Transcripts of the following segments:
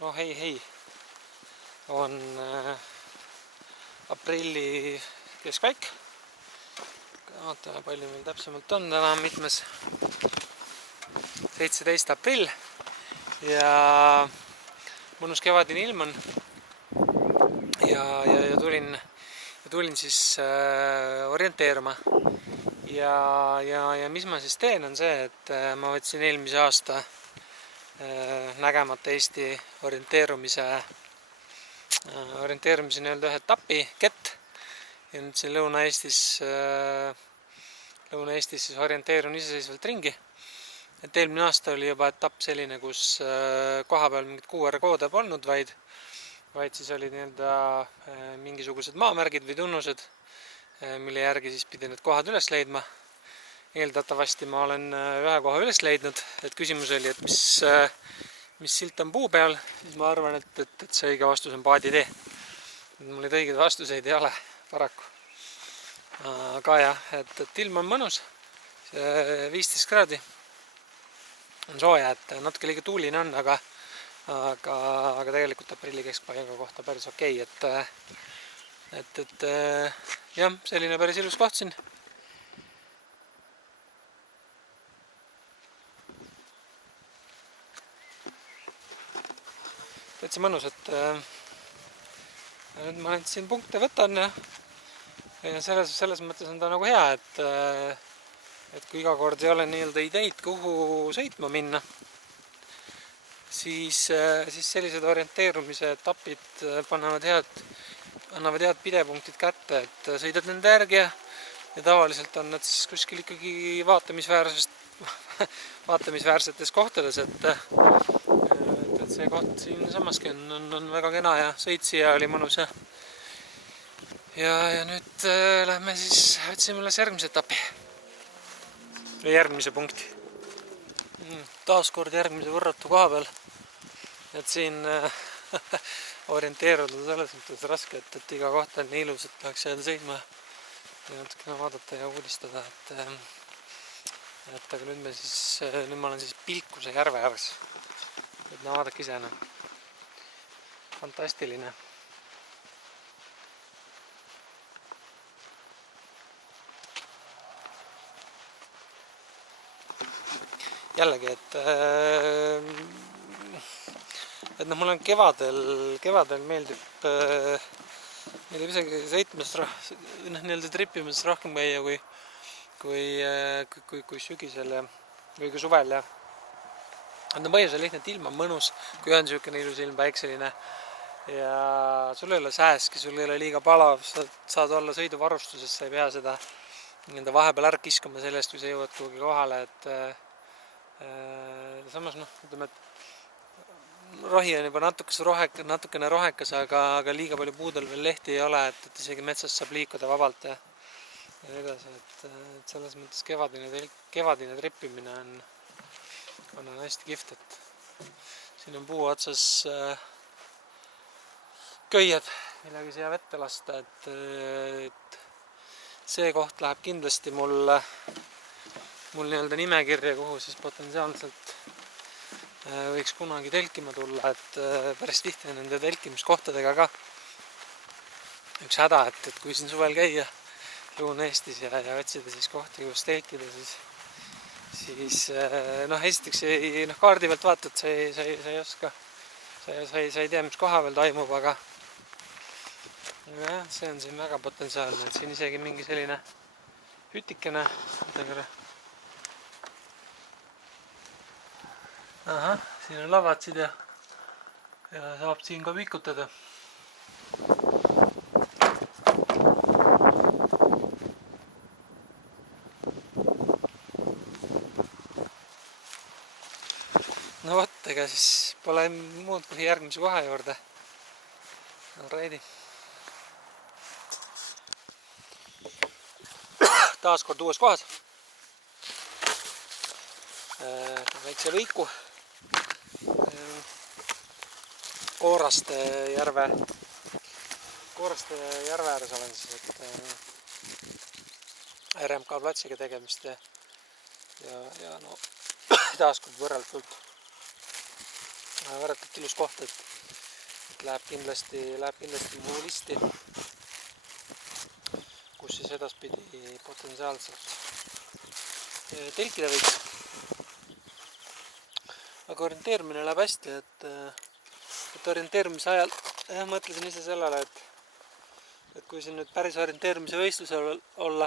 No hei, on aprilli keskpaik. Vaatame, palju meil täpsemalt on, täna on mitmes 17. aprill ja mõnus kevadine ilm on ja tulin siis orienteeruma ja mis ma siis teen, on see, et ma võtsin eelmise aasta nägemata Eesti orienteerumise nii-öelda ühe etapi kett ja nüüd siin Lõuna-Eestis siis orienteerun iseseisvalt ringi. Et eelmine aasta oli juba etapp selline, kus koha peal mingit QR-koode polnud, vaid siis olid nii-öelda mingisugused maamärgid või tunnused, mille järgi siis pidi need kohad üles leidma. Eeldatavasti ma olen ühe koha üles leidnud, et küsimus oli, et mis silt on puu peal, siis ma arvan, et see õige vastus on paaditee. Mul neid õigeid vastuseid ei ole, paraku. Aga jah, et ilm on mõnus, 15 kraadi on sooja, et natuke liiga tuuline on, aga tegelikult aprilli keskpaiga kohta päris okei, et jah, selline päris ilus koht siin. Täitsa mõnus, et nüüd ma nüüd siin punkte võtan ja selles mõttes on ta nagu hea, et kui iga kord ei ole nii-öelda ideid, kuhu sõitma minna, siis sellised orienteerumise etapid annavad head pidepunktid kätte, et sõidad nende järgi ja tavaliselt on nad siis kuskil ikkagi vaatamisväärsetes kohtades, et see koht siin samaski on väga kena ja sõit siia oli mõnus ja nüüd lähme siis, võtsime üles järgmise etapi või järgmise punkti. Taaskord järgmise võrratu koha peal, et siin orienteeruda selles mõttes raske, et iga koht on nii ilus, et tahaks jääda sõitma ja natukene vaadata ja uudistada, et aga nüüd ma olen siis Pilkuse järve ääres. Et no vaadake ise, fantastiline. Jällegi, et mul on kevadel meeldib isegi sõitmas, nii-öelda trippimas rohkem käia kui sügisel või kui suvel ja põhjus on lihtne, et ilm on mõnus, kui on niisugune ilus ilm, päikseline ja sul ei ole sääski, sul ei ole liiga palav, saad olla sõiduvarustuses, sa ei pea seda vahepeal ära kiskuma sellest, kui sa jõuad kuhugi kohale, et samas ütleme, et rohi on juba natukene rohekas, aga liiga palju puudel veel lehti ei ole, et isegi metsas saab liikuda vabalt ja edasi, et selles mõttes kevadine trippimine on hästi kihvt, et siin on puu otsas köied, millega siia vette lasta, et see koht läheb kindlasti mul nii-öelda nimekirja, kuhu siis potentsiaalselt võiks kunagi telkima tulla, et päris tihti nende telkimiskohtadega ka üks häda, et kui siin suvel käia Lõuna-Eestis ja otsida siis kohti, kus telkida, siis esiteks kaardi pealt vaatad, sa ei oska, sa ei tea, mis koha peal toimub, aga jah, see on siin väga potentsiaalne, et siin isegi mingi selline hütikene, siin on lavatsid ja saab siin ka pikutada. No vot, ega siis pole muud kui järgmise koha juurde. Alrighty. Taaskord uues kohas. Väikse lõiku. Kooraste järve ääres olen siis, et RMK platsiga tegemist ja taaskord võrreldult võrratult ilus koht, et läheb kindlasti mu listi, kus siis edaspidi potentsiaalselt telkida võiks. Aga orienteerimine läheb hästi, et orienteerimise ajal mõtlesin ise sellele, et kui siin nüüd päris orienteerimise võistlusel olla,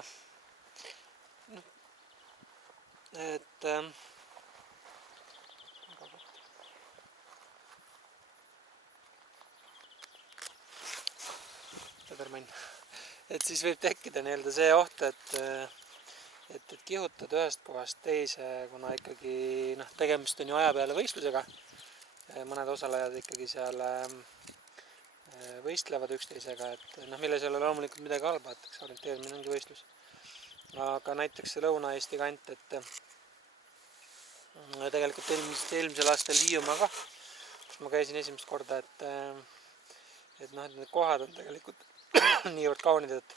et siis võib tekkida nii-öelda see oht, et kihutad ühest kohast teise, kuna ikkagi tegemist on ju aja peale võistlusega. Mõned osalejad ikkagi seal võistlevad üksteisega, et milles ei ole loomulikult midagi halba, et eks orienteerimine ongi võistlus. Aga näiteks see Lõuna-Eesti kant, et tegelikult eelmisel aastal Hiiumaa ka, kus ma käisin esimest korda, et need kohad on tegelikult niivõrd kaunid, et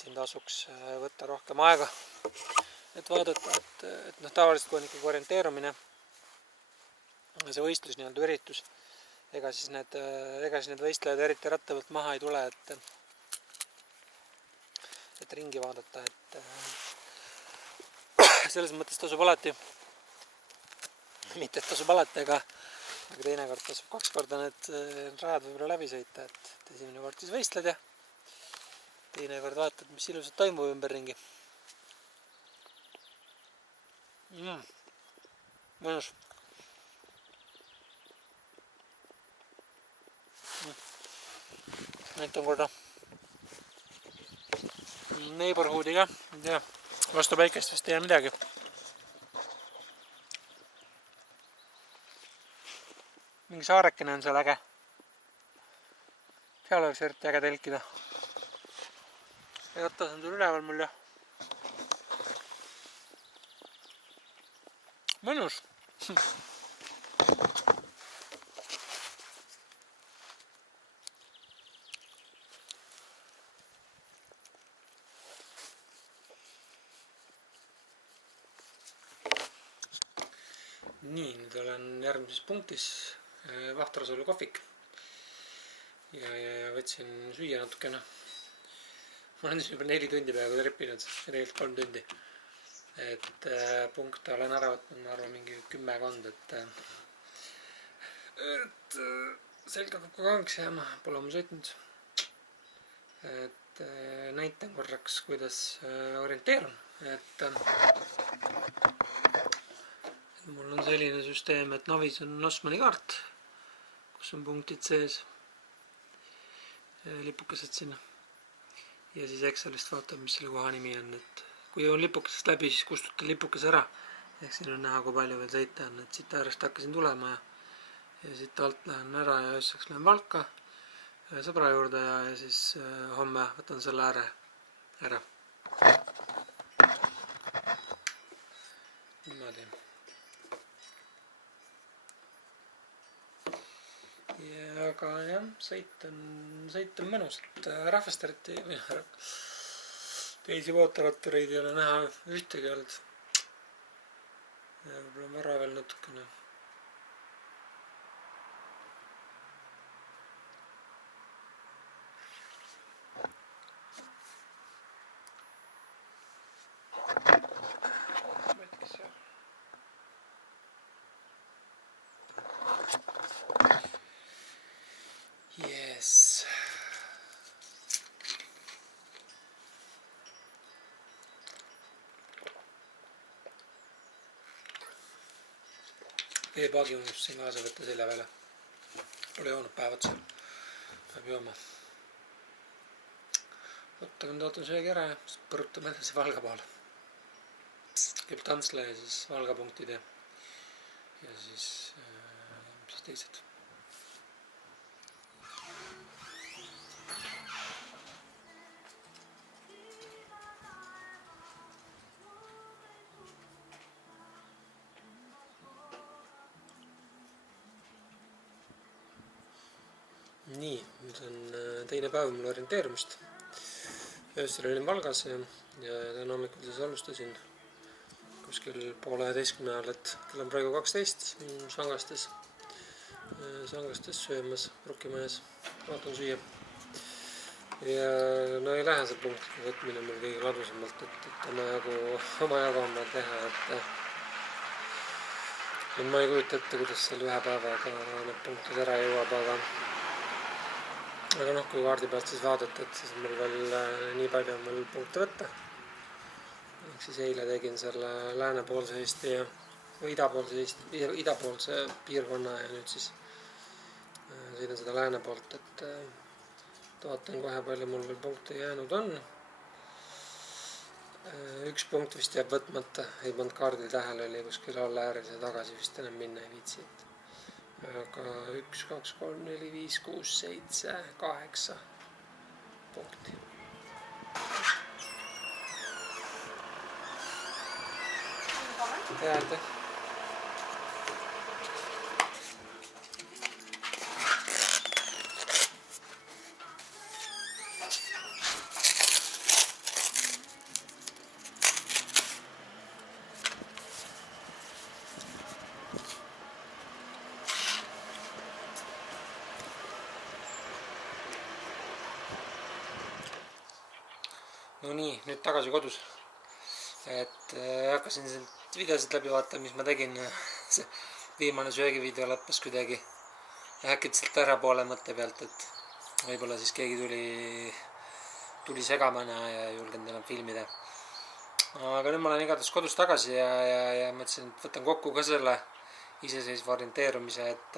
siin tasuks võtta rohkem aega, et vaadata, et tavaliselt kui on ikkagi orienteerumine, see võistlus nii-öelda üritus, ega siis need võistlejad eriti ratta pealt maha ei tule, et ringi vaadata, et selles mõttes tasub alati, mitte et tasub alati, aga teinekord tasub 2 korda need rajad võib-olla läbi sõita, et esimene kord siis võistled ja teinekord vaatad, mis ilusad toimub ümberringi. Mõnus. Näitan korda neighborhoodiga, ei tea, vastu päikest vist ei jää midagi. Mingi saarekene on seal äge. Seal oleks eriti äge telkida. Ratas on sul üleval mul ja mõnus. Nii, nüüd olen järgmises punktis Vahtrasalu kohvik ja võtsin süüa natukene. Ma olen siin juba 4 tundi peaaegu treppinud, tegelikult 3 tundi. Et punkte olen ära võtnud, ma arvan, mingi 10 kond, et selga kokku kangeks jääma, pole ma sõitnud. Et näitan korraks, kuidas orienteerun. Et mul on selline süsteem, et navis on Osmani kaart, kus on punktid sees, lipukesed sinna. Ja siis Excelist vaatab, mis selle koha nimi on, et kui on lipukesest läbi, siis kustutan lipukese ära. Ehk siin on näha, kui palju veel sõita on, et siit äärest hakkasin tulema ja siit alt lähen ära ja ööseks lähen Valka sõbra juurde ja siis homme võtan selle ääre ära. Niimoodi. Ja aga jah, sõit on mõnus, et rahvast eriti teisi mootorrattureid ei ole näha ühtegi olnud. Ja võib-olla on vara veel natukene. Yes. Veepaagi unustasin kaasa võtta selja peale. Pole joonud päev otsa. Peab jooma. Võtan söögi ära ja põrutame edasi Valga poole. Kõigepealt Antsla ja siis Valga punktid ja siis teised. Nii, nüüd on teine päev mul orienteerumist. Öösel olin Valgas ja täna hommikul siis alustasin kuskil 11:30 ajal, et kell on praegu 12, Sangastes söömas Rukimäes, vaatan süüa. Ja no ei lähe see punktide võtmine mul kõige ladusamalt, et omajagu on vaja teha, et ma ei kujuta ette, kuidas seal ühe päevaga need punktid ära jõuab, aga noh, kui kaardi pealt siis vaadata, et siis mul veel nii palju on veel punkte võtta. Ehk siis eile tegin selle läänepoolse Eesti või idapoolse piirkonna ja nüüd siis sõidan seda lääne poolt, et vaatan kohe, palju mul veel punkte jäänud on. Üks punkt vist jääb võtmata, ei pannud kaardil tähele, oli kuskil alla ääres ja tagasi vist enam minna ei viitsi. Aga 1, 2, 3, 4, 5, 6, 7, 8 punkti. Aitäh! No nii, nüüd tagasi kodus, et hakkasin videosid läbi vaatama, mis ma tegin. See viimane söögivideo lõppes kuidagi äkitselt ära poole mõtte pealt, et võib-olla siis keegi tuli segamana ja ei julgenud enam filmida. Aga nüüd ma olen igatahes kodus tagasi ja mõtlesin, et võtan kokku ka selle iseseisva orienteerumise, et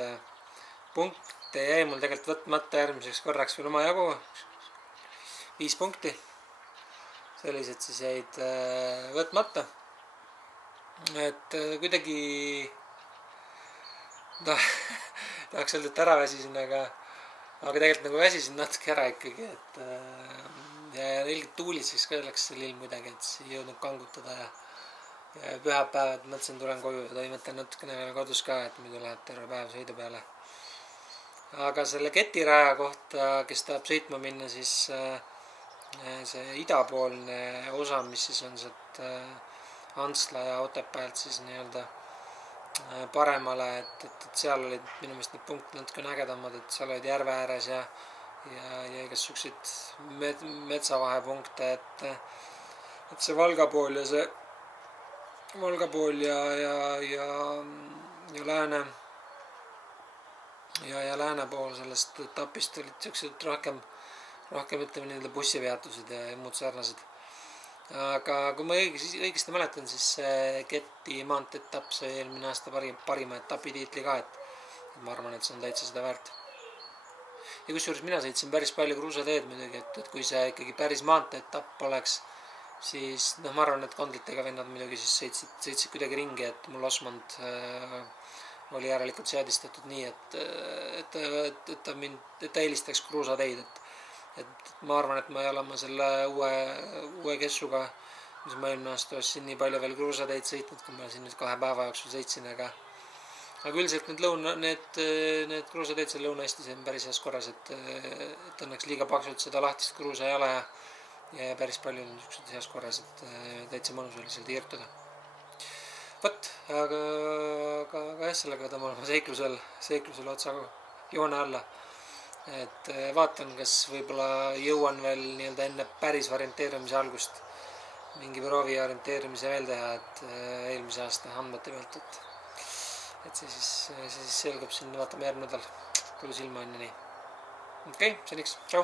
punkte jäi mul tegelikult võtmata järgmiseks korraks veel omajagu, 5 punkti. Sellised siis jäid võtmata, et kuidagi tahaks öelda, et ära väsisin, aga tegelikult nagu väsisin natuke ära ikkagi, et ja ilgelt tuulis siis ka läks selle ilm kuidagi, et siis ei jõudnud kangutada ja pühapäevad mõtlesin, tulen koju ja toimetan natukene veel kodus ka, et muidu läheb terve päev sõidu peale. Aga selle ketiraja kohta, kes tahab sõitma minna, siis see idapoolne osa, mis siis on sealt Antsla ja Otepäält siis nii-öelda paremale, et seal olid minu meelest need punktid natuke ägedamad, et seal olid järve ääres ja igasugused metsavahepunkte, et see Valga pool ja lääne pool sellest etapist olid siuksed rohkem ütleme nii-öelda bussipeatused ja muud sarnased. Aga kui ma õigesti mäletan, siis Keti maanteetapp sai eelmine aasta parima etapitiitli ka, et ma arvan, et see on täitsa seda väärt. Ja kusjuures mina sõitsin päris palju kruusateed muidugi, et kui see ikkagi päris maanteetapp oleks, siis ma arvan, et kondlitega vennad muidugi siis sõitsid kuidagi ringi, et mul Osmond oli järelikult seadistatud nii, et ta eelistaks kruusateid, et ma arvan, et ma ei ole oma selle uue kessuga, mis ma eelmine aasta ostsin, nii palju veel kruusateid sõitnud, kui ma siin nüüd 2 päeva jooksul sõitsin, aga üldiselt need kruusateid seal Lõuna-Eestis on päris heas korras, et õnneks liiga paksult seda lahtist kruusa ei ole ja päris palju on niisugused heas korras, et täitsa mõnus oli seal tiirtuda. Võt, aga jah, sellega tõmbame oma seiklusel otsa joone alla. Et vaatan, kas võib-olla jõuan veel nii-öelda enne päris orienteerumise algust mingi proovi orienteerimise veel teha, et eelmise aasta andmete pealt, et see siis selgub siin, vaatame järgmine nädal, kui silma on ja nii. Okei, seniks, tšau!